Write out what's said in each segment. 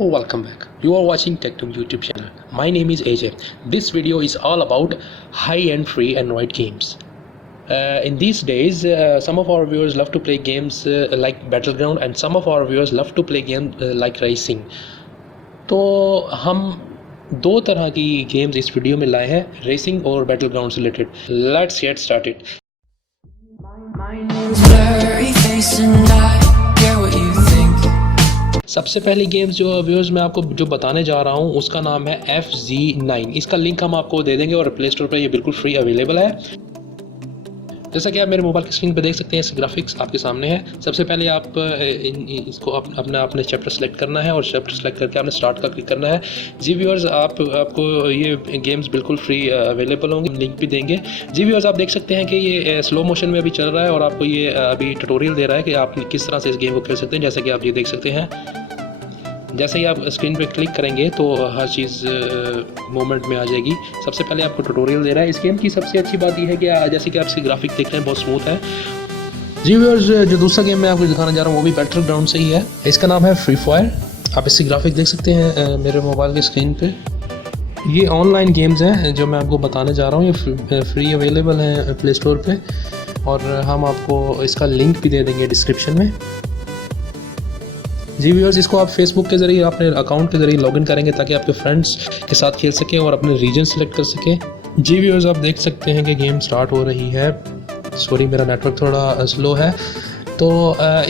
Oh, welcome back. You are watching TechTube YouTube channel. My name is AJ. This video is all about high-end free Android games. In these days, some of our viewers love to play games like Battleground, and some of our viewers love to play games like racing. तो हम दो तरह की games इस video में लाए हैं, racing और बैटलग्राउंड से रिलेटेड. Let's get started. सबसे पहली गेम्स जो व्यूअर्स मैं आपको जो बताने जा रहा हूँ उसका नाम है FZ9. इसका लिंक हम आपको दे देंगे और प्ले स्टोर पर ये बिल्कुल फ्री अवेलेबल है. जैसा कि आप मेरे मोबाइल की स्क्रीन पर देख सकते हैं, इस ग्राफिक्स आपके सामने है. सबसे पहले आप इसको अपने चैप्टर सेलेक्ट करना है और चैप्टर सेलेक्ट करके आपने स्टार्ट का क्लिक करना है. जी व्यूअर्स, आपको ये गेम्स बिल्कुल फ्री अवेलेबल होंगे, लिंक भी देंगे. जी व्यूअर्स, आप देख सकते हैं कि ये स्लो मोशन में अभी चल रहा है और आपको ये अभी ट्यूटोरियल दे रहा है कि आप किस तरह से इस गेम को खेल सकते हैं. जैसा कि आप ये देख सकते हैं, जैसे ही आप स्क्रीन पे क्लिक करेंगे तो हर चीज़ मोमेंट में आ जाएगी. सबसे पहले आपको ट्यूटोरियल दे रहा है. इस गेम की सबसे अच्छी बात यह है कि जैसे कि आप इसके ग्राफिक देख रहे हैं, बहुत स्मूथ है. जी व्यूअर्स, जो दूसरा गेम मैं आपको दिखाना जा रहा हूँ वो भी बैटलग्राउंड से ही है. इसका नाम है फ्री फायर. आप इसके ग्राफिक देख सकते हैं मेरे मोबाइल की स्क्रीन पे. ये ऑनलाइन गेम्स हैं जो मैं आपको बताने जा रहा हूँ. ये फ्री अवेलेबल हैं प्ले स्टोर पर और हम आपको इसका लिंक भी दे देंगे डिस्क्रिप्शन में. जी व्यूअर्स, इसको आप फेसबुक के ज़रिए अपने अकाउंट के ज़रिए लॉगिन करेंगे ताकि आपके फ्रेंड्स के साथ खेल सकें और अपने रीजन सेलेक्ट कर सकें. जी व्यूअर्स, आप देख सकते हैं कि गेम स्टार्ट हो रही है. सॉरी, मेरा नेटवर्क थोड़ा स्लो है. तो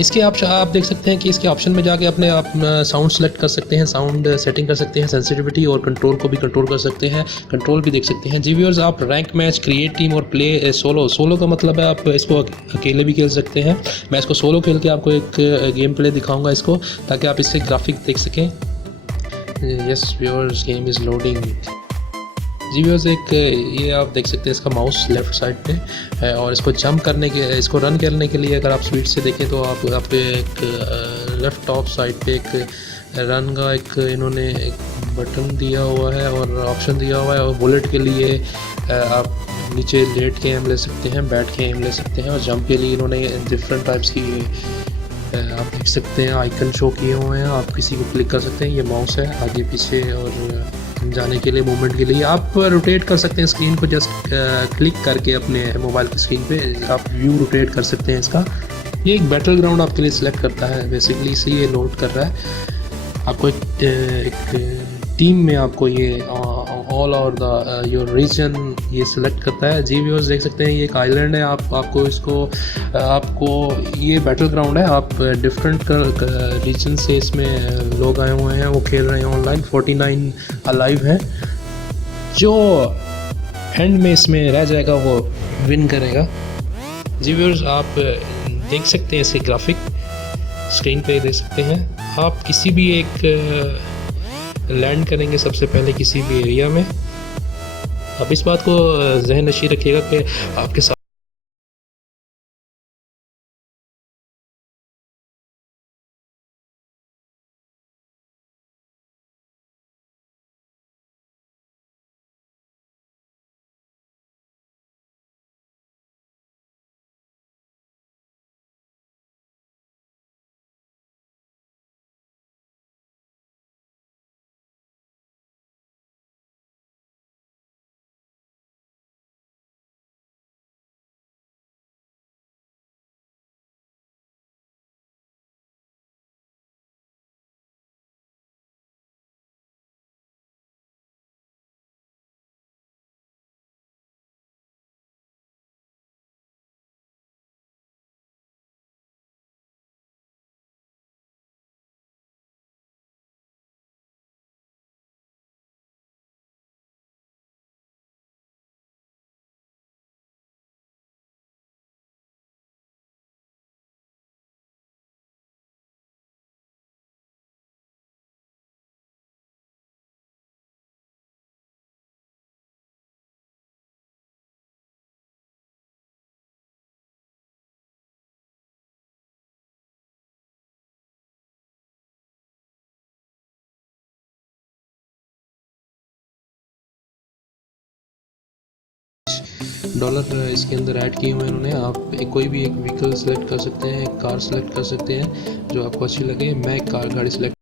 इसके आप देख सकते हैं कि इसके ऑप्शन में जाके अपने आप साउंड सेलेक्ट कर सकते हैं, साउंड सेटिंग कर सकते हैं, सेंसिटिविटी और कंट्रोल को भी कंट्रोल कर सकते हैं, कंट्रोल भी देख सकते हैं. जी व्यूअर्स, आप रैंक मैच, क्रिएट टीम और प्ले सोलो का मतलब है आप इसको अकेले भी खेल सकते हैं. मैं इसको सोलो खेल के आपको एक गेम प्ले दिखाऊंगा इसको, ताकि आप इससे ग्राफिक देख सकें. Yes viewers, game is loading. जी व्यूअर्स, एक ये आप देख सकते हैं इसका माउस लेफ़्ट साइड पे है और इसको जंप करने के, इसको रन करने के लिए अगर आप स्पीड से देखें तो आप एक लेफ़्ट टॉप साइड पे एक रन का एक इन्होंने एक बटन दिया हुआ है और ऑप्शन दिया हुआ है. और बुलेट के लिए आप नीचे लेट के एम ले सकते हैं, बैठ के एम ले सकते हैं. और जंप के लिए इन्होंने डिफरेंट टाइप्स की आप देख सकते हैं आइकन शो किए हुए हैं. आप किसी को क्लिक कर सकते हैं. ये माउस है, आगे पीछे और जाने के लिए, मूवमेंट के लिए आप रोटेट कर सकते हैं स्क्रीन को. जस्ट क्लिक करके अपने मोबाइल की स्क्रीन पे आप व्यू रोटेट कर सकते हैं इसका. ये एक बैटलग्राउंड आपके लिए सिलेक्ट करता है बेसिकली, इसलिए लोड कर रहा है. आपको एक टीम में आपको ये ऑल और द योर रीजन ये सिलेक्ट करता है. जी व्यूअर्स, देख सकते हैं ये एक आइलैंड है. आपको ये बैटलग्राउंड है. आप डिफरेंट रीजन से इसमें लोग आए हुए हैं, वो खेल रहे हैं ऑनलाइन. 49 अलाइव हैं. जो एंड में इसमें रह जाएगा वो विन करेगा. जी व्यूअर्स, आप देख सकते हैं इसके ग्राफिक स्क्रीन पे देख सकते हैं. आप किसी भी एक लैंड करेंगे सबसे पहले किसी भी एरिया में. अब इस बात को जहन नशीं रखिएगा कि आपके साथ डॉलर इसके अंदर ऐड किए हुए हैं इन्होंने. आप कोई भी एक व्हीकल सेलेक्ट कर सकते हैं, एक कार सेलेक्ट कर सकते हैं जो आपको अच्छी लगे. मैं एक कार गाड़ी सेलेक्ट